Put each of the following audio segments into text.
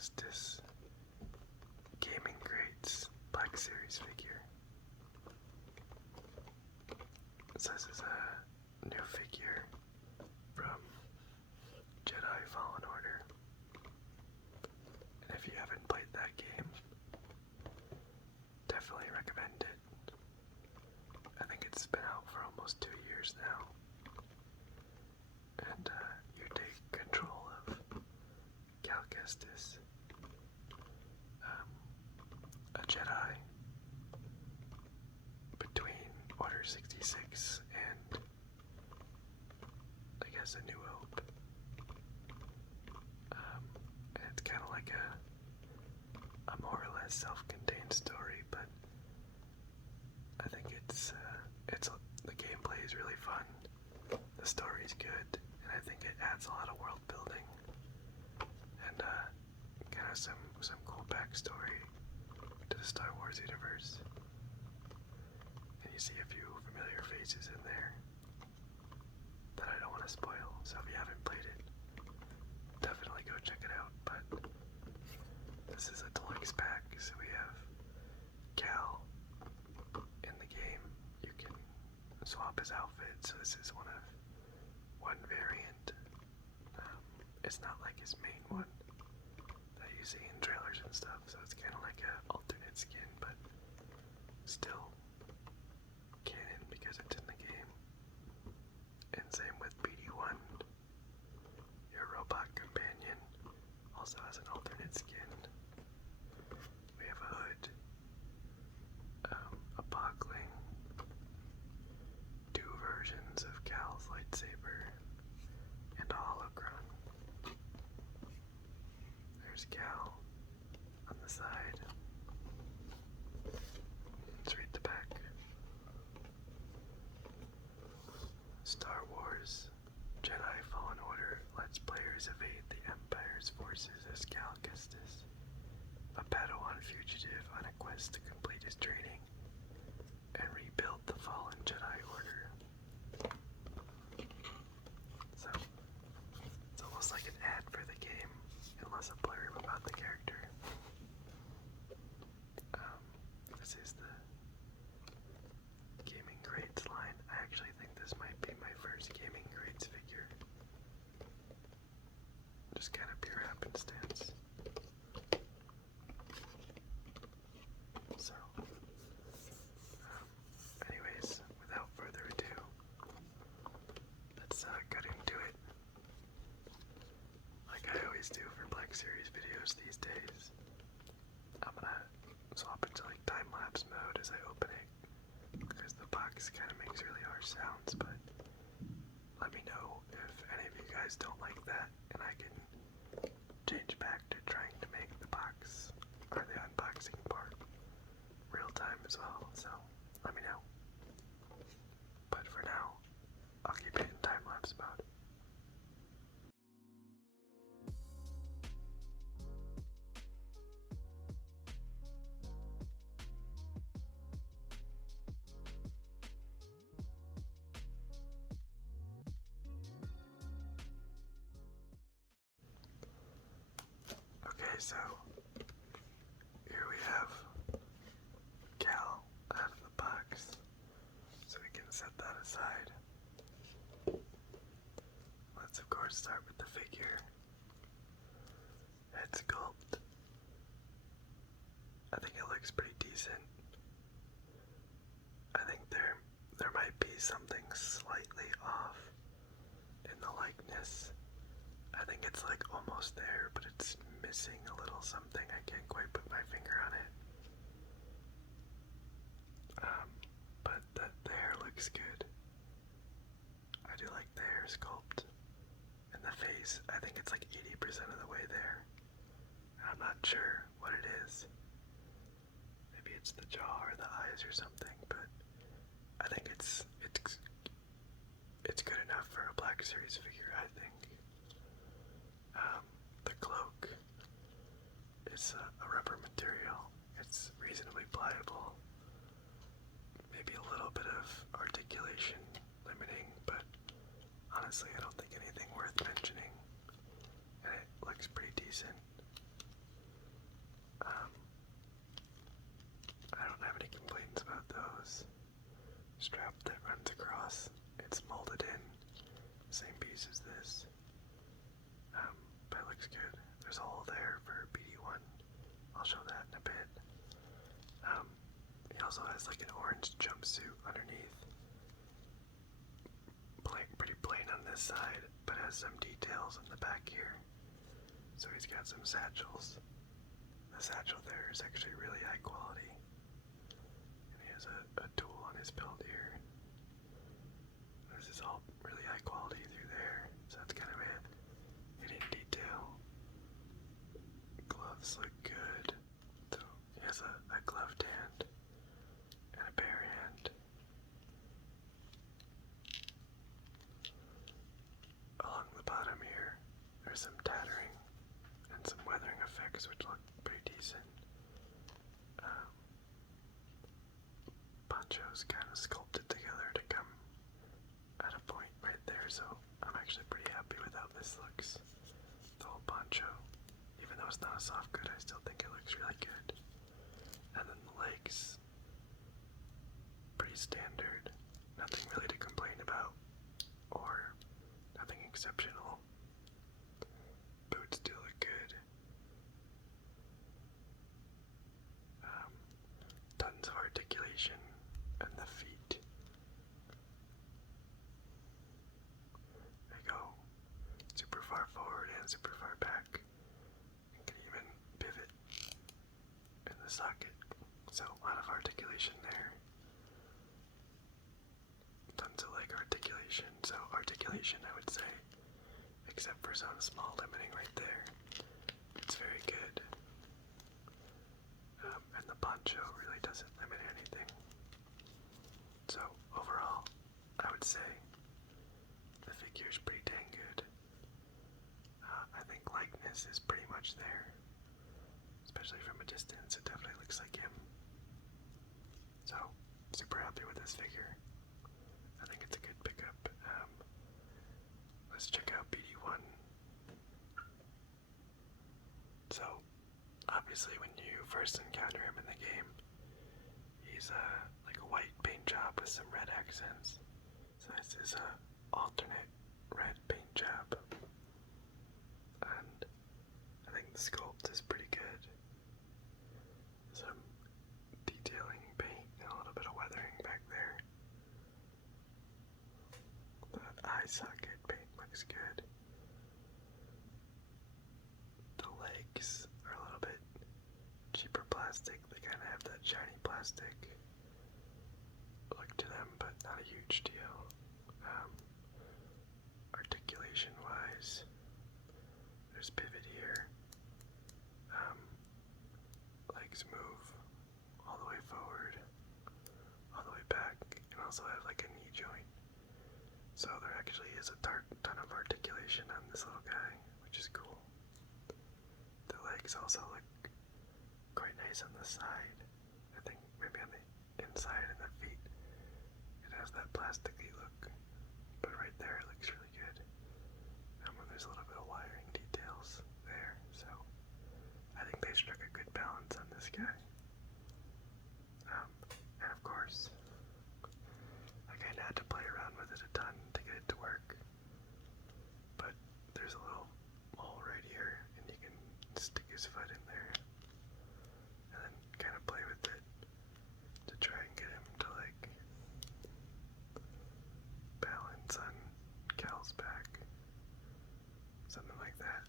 Kestis Gaming Greats Black Series figure. So this is a new figure from Jedi Fallen Order. And if you haven't played that game, definitely recommend it. I think it's been out for almost 2 years now. And you take control of Cal Kestis, a Jedi between Order 66 and I guess A New Hope. And it's kind of like a more or less self-contained story, but I think the gameplay is really fun. The story's good, and I think it adds a lot of world building and kind of some cool backstory to the Star Wars universe. And you see a few familiar faces in there that I don't want to spoil, so if you haven't played it, definitely go check it out. But this is a deluxe pack, so we have Cal in the game. You can swap his outfit, so this is one variant. It's not like his main one that you see in trailers and stuff, so it's kind of like an alternate skin, but still canon because it's in the game. And same with BD1, your robot companion, also has an alternate skin. We have a hood, a boggling, 2 versions of Cal's lightsaber, and a holocron. There's Cal on the side. Let's read the back. Star Wars Jedi Fallen Order lets players evade the Empire's forces as Cal Kestis, a Padawan fugitive on a quest to complete his training and rebuild the fallen Jedi Order. So, it's almost like an ad for the game, unless a blurb about the character. This is the Gaming Greats line. I actually think this might be my first Gaming Greats figure. Just kind of pure happenstance. So, anyways, without further ado, let's get into it. Like I always do for Black Series videos these days, I'm gonna swap into like time-lapse mode as I open it, because the box kind of makes really harsh sounds, but let me know if any of you guys don't like that, and I can change back to trying to make the box, or the unboxing part, real time as well, so let me know. But for now, I'll keep it in time-lapse mode. Okay, so here we have Cal out of the box, so we can set that aside. Let's of course start with the figure. Head sculpt. I think it looks pretty decent. I think there might be something slightly off in the likeness. I think it's like almost there, but it's missing a little something. I can't quite put my finger on it. But the hair looks good. I do like the hair sculpt. And the face, I think it's like 80% of the way there. I'm not sure what it is. Maybe it's the jaw or the eyes or something, but I think it's good enough for a Black Series figure, I think. The cloak is a rubber material. It's reasonably pliable. Maybe a little bit of articulation limiting, but honestly I don't think anything worth mentioning. And it looks pretty decent. strap that runs across. It's molded in, same piece as this. But it looks good. There's a hole there for BD1. I'll show that in a bit. He also has like an orange jumpsuit underneath. Pretty plain on this side, but has some details on the back here. So he's got some satchels. The satchel there is actually really high quality. And he has a tool on his belt here. This is all really high quality through there. So that's kind of it. Hidden detail. Gloves look good. So he has a gloved hand and a bare hand. Along the bottom here, there's some tattering and some weathering effects which look pretty decent. Poncho's kind of sculpted together to come at a point right there, so I'm actually pretty happy with how this looks. The whole poncho, even though it's not a soft good, I still think it looks really good. And then the legs, pretty standard, nothing really to complain about, or nothing exceptional. Boots do look good. Tons of articulation in the feet. There you go. Super far forward and super far back. You can even pivot in the socket. So a lot of articulation there. Tons of leg articulation. So articulation, I would say, except for some small limiting right there. It's very good. And the poncho really doesn't limit anything. So overall, I would say the figure's pretty dang good. I think likeness is pretty much there. Especially from a distance, it definitely looks like him. So, super happy with this figure. I think it's a good pickup. Let's check out BD1. So, obviously when you first encounter him in the game, he's like a white paint job with some red accents. So this is a alternate red paint job. And I think the sculpt is pretty good. Some detailing paint and a little bit of weathering back there. That eye socket paint looks good. The legs are a little bit cheaper plastic. They kind of have that shiny plastic look to them, but not a huge deal. Articulation wise, there's pivot here. Legs move all the way forward, all the way back, and also have like a knee joint. So there actually is a ton of articulation on this little guy, which is cool. The legs also look quite nice on the side. I think maybe on the inside and the feet it has that plasticky look, but right there it looks really good. And when there's a little bit of wiring details there, so I think they struck a good balance on this guy. And of course, I kind of had to play around with it a ton to get it to work. But there's a little hole right here, and you can stick his foot in there, and then kind of play with it to try and get him to like balance on Cal's back. Something like that.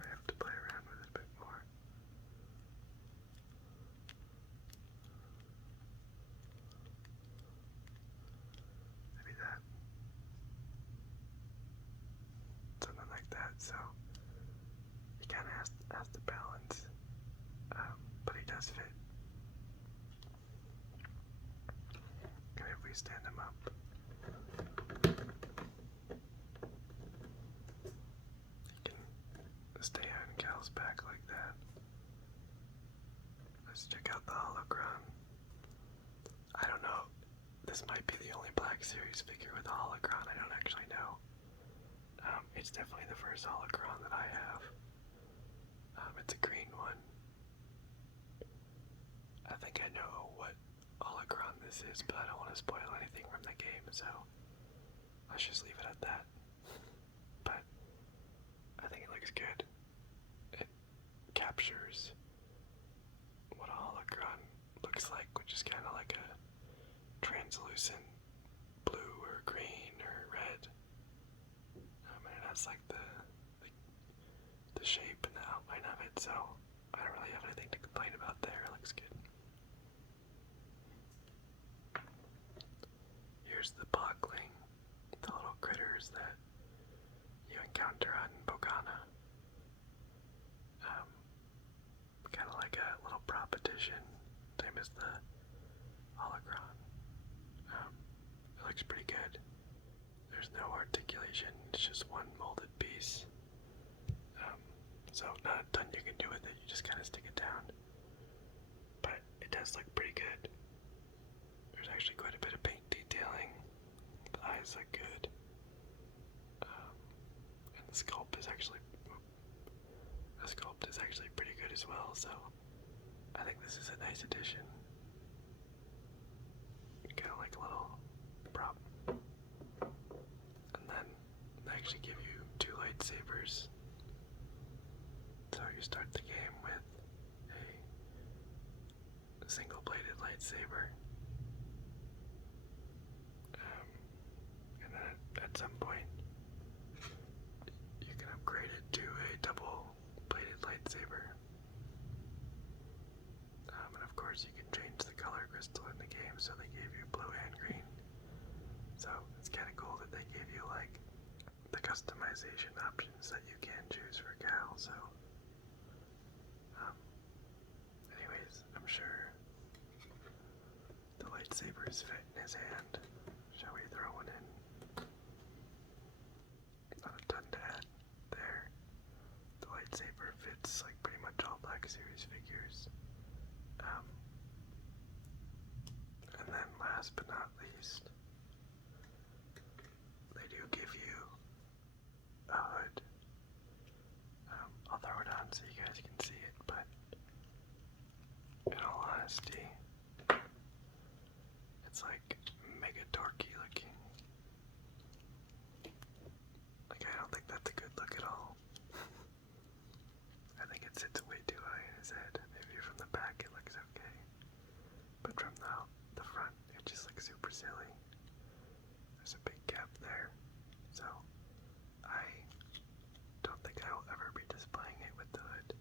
I have to play around with it a bit more. Maybe that. Something like that. So he kind of has to balance, but he does fit. And if we stand him up, he can stay on Cal's back like that. Let's check out the holocron. I don't know. This might be the only Black Series figure with a holocron. I don't actually know. It's definitely the first holocron that I have. It's a green one. I think I know what holocron this is, but I don't want to spoil anything from the game, so let's just leave it at that. But I think it looks good. It captures what a holocron looks like, which is kind of like a translucent blue or green or red. And it has like the shape and the outline of it, so I don't really have anything to complain about there. It looks good. Here's the bogling, the little critters that you encounter on Bogana. Kind of like a little prop edition, same as the holocron. It looks pretty good. There's no articulation, it's just one molded piece. So not a ton you can do with it, you just kind of stick it down. But it does look pretty good. There's actually quite a bit of paint detailing. The eyes look good. And the sculpt is actually pretty good as well, so I think this is a nice addition. Kind of like a little prop. And then they actually give you 2 lightsabers. So you start the game with a single-bladed lightsaber. And then at some point, you can upgrade it to a double-bladed lightsaber. And of course, you can change the color crystal in the game, so they gave you blue and green. So it's kind of cool that they gave you like the customization options that you can choose for Cal. So, anyways, I'm sure the lightsabers fit in his hand. Shall we throw one in? Not a ton to add there. The lightsaber fits like pretty much all Black Series figures. And then last but not least, they do give you a hood. I'll throw it on so you guys can see it, but in all honesty, it's like mega dorky looking. Like, I don't think that's a good look at all. I think it sits way too high in his head. Maybe from the back it looks okay, but from the front it just looks super silly. There's a big gap there, so I don't think I will ever be displaying it with the hood.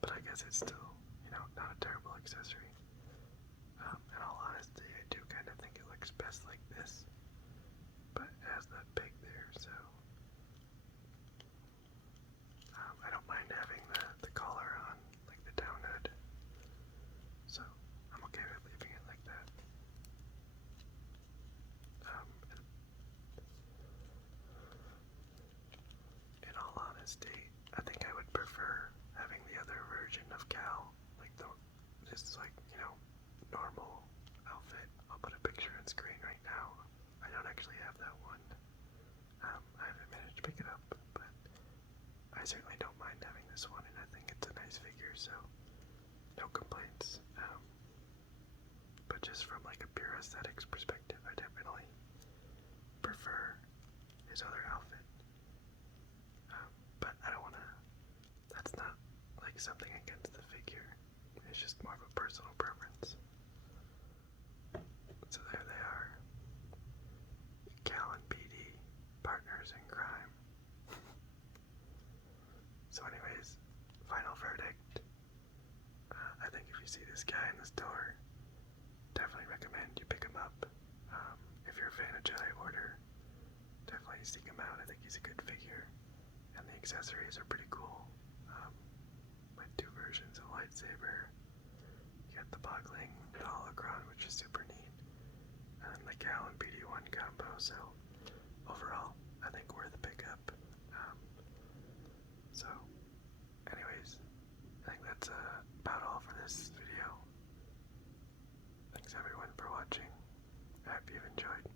But I guess it's still, not a terrible accessory. In all honesty, I do kind of think it looks best like this, but it has that pig there, so I don't mind having the collar on, like the down hood, so I'm okay with leaving it like that. In all honesty, I think I would prefer having the other version of Cal, like just like, normal outfit. I'll put a picture on screen right now. I don't actually have that one. I haven't managed to pick it up, but I certainly don't mind having this one, and I think it's a nice figure, so no complaints. But just from like a pure aesthetics perspective, I definitely prefer his other outfit. But I don't want to, that's not like something against the figure. It's just more of a personal preference. So there they are. Cal and PD, partners in crime. So anyways, final verdict. I think if you see this guy in the store, definitely recommend you pick him up. If you're a fan of Jedi Order, definitely seek him out. I think he's a good figure, and the accessories are pretty cool. Like 2 versions of lightsaber. You got the bogling, the holocron, which is super neat, and the Cal and BD1 combo. So overall, I think worth a pickup. So, anyways, I think that's about all for this video. Thanks everyone for watching. I hope you've enjoyed.